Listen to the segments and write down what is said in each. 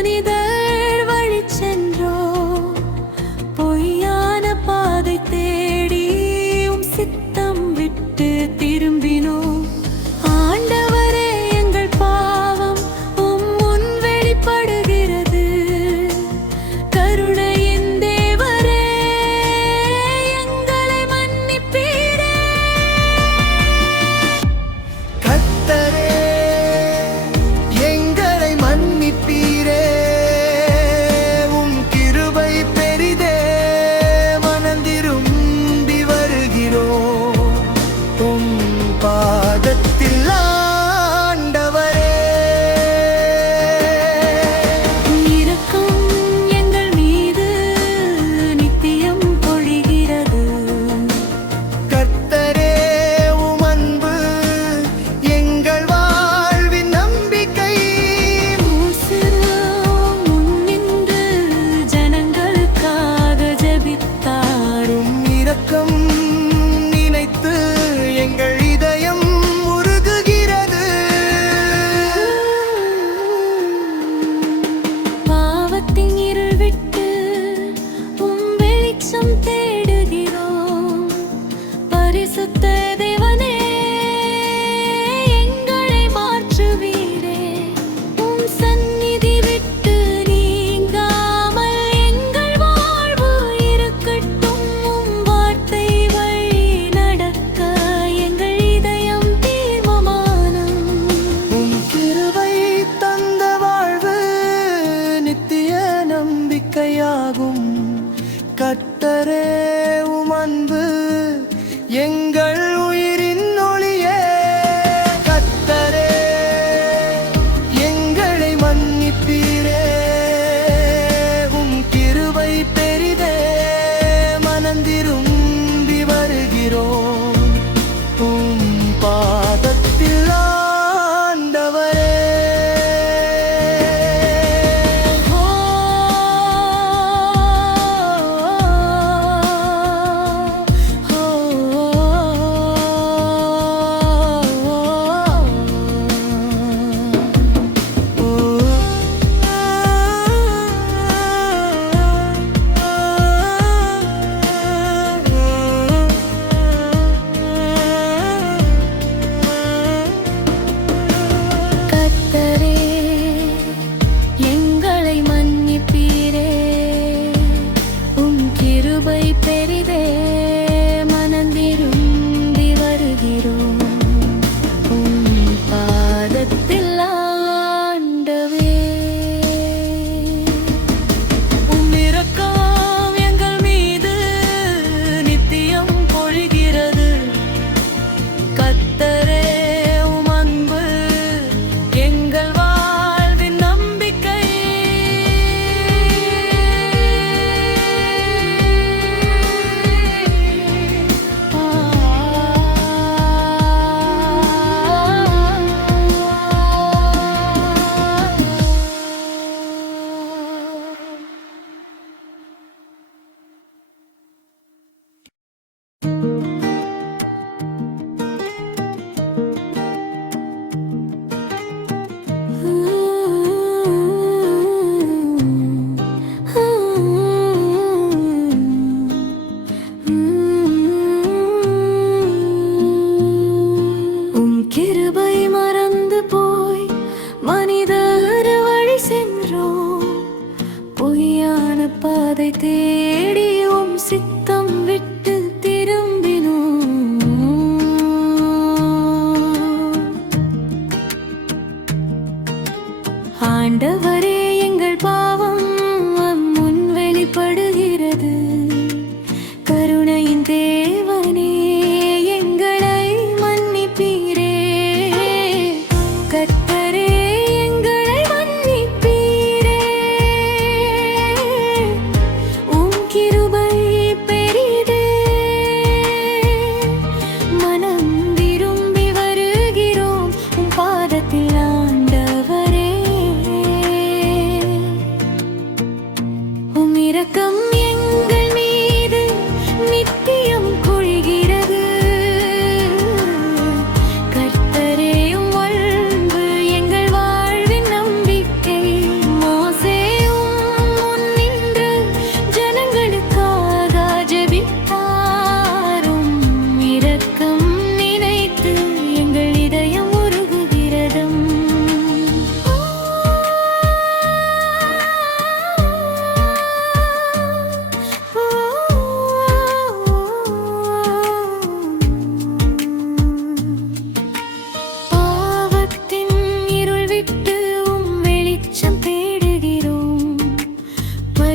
மனிதர் வழி சென்றோ பொய்யான பாதை தேடி சித்தம் விட்டு திரும்பினோ. ஆண்டவரே, எங்கள் பாவம் முன் வெளிப்படுகிறது. கருணையின் தேவரே, எங்களை மன்னிப்பீரே. கர்த்தரே, எங்களை மன்னிப்பீரே. உம் கிருபை பெரிதே, மனந்திரும்பி வருகிறோம் உம் பாதத்தில் ஆண்டவரே. இரக்கம் எங்கள் மீது நித்தியம் பொழிகிறது. கர்த்தரே, உம் அன்பு எங்கள் வாழ்வின் நம்பிக்கை. மோசே முன்னின்று ஜனங்களுக்காக ஜெபித்தார். உம் இரக்கம் நினைத்து எங்கள் இதயம் உருகுகிறது. பாவத்தின் இருள் விட்டு வெளிச்சம் தேடுகிறோம். பரிசுத்த தேவனே, எங்களை மாற்றுவீரே. சந்நிதி விட்டு நீங்காமல் எங்கள் வாழ்வு இருக்கட்டும். வார்த்தை வழி நடக்க எங்கள் இதயம் தீர்மானம். உம் கிருபை தந்த வாழ்வு நித்திய நம்பிக்கையாகும். கர்த்தரே, உம் அன்பு எங்கள் உயிரின் ஒளியே. கர்த்தரே, எங்களை மன்னிப்பீரே. உம் கிருபை பெரிதே, மனந்திரும்பி வருகிறோம் உம் பாதத்தில் ஆண்டவரே. ஓ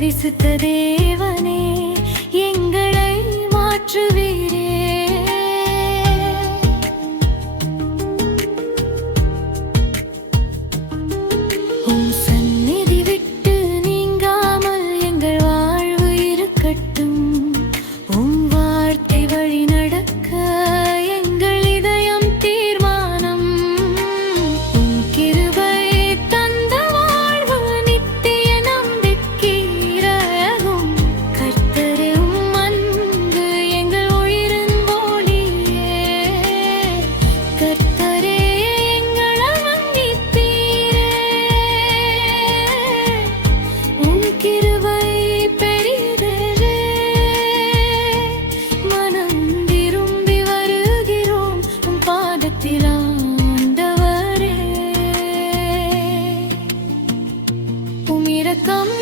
பரிசுத்த தேவனே எங்களை மாற்றுவீரே. உம் சந்நிதி விட்டு நீங்காமல் எங்கள் வாழ்வு இருக்கட்டும். உம் வார்த்தை வழி நடக்க எங்கள் இதயம் தீர்மானம். உம் கிருபை தந்த வாழ்வு நித்திய நம்பிக்கையாகும். கர்த்தரே உம் அன்பு எங்கள் உயிரின் ஒளியே. கர்த்தரே எங்களை மன்னித்தீரே. உம் கிருபை பெரிதே. மனம் திரும்பி வருகிறோம் உம் பாதத்தில் ஆண்டவரே. உம் இரக்கம்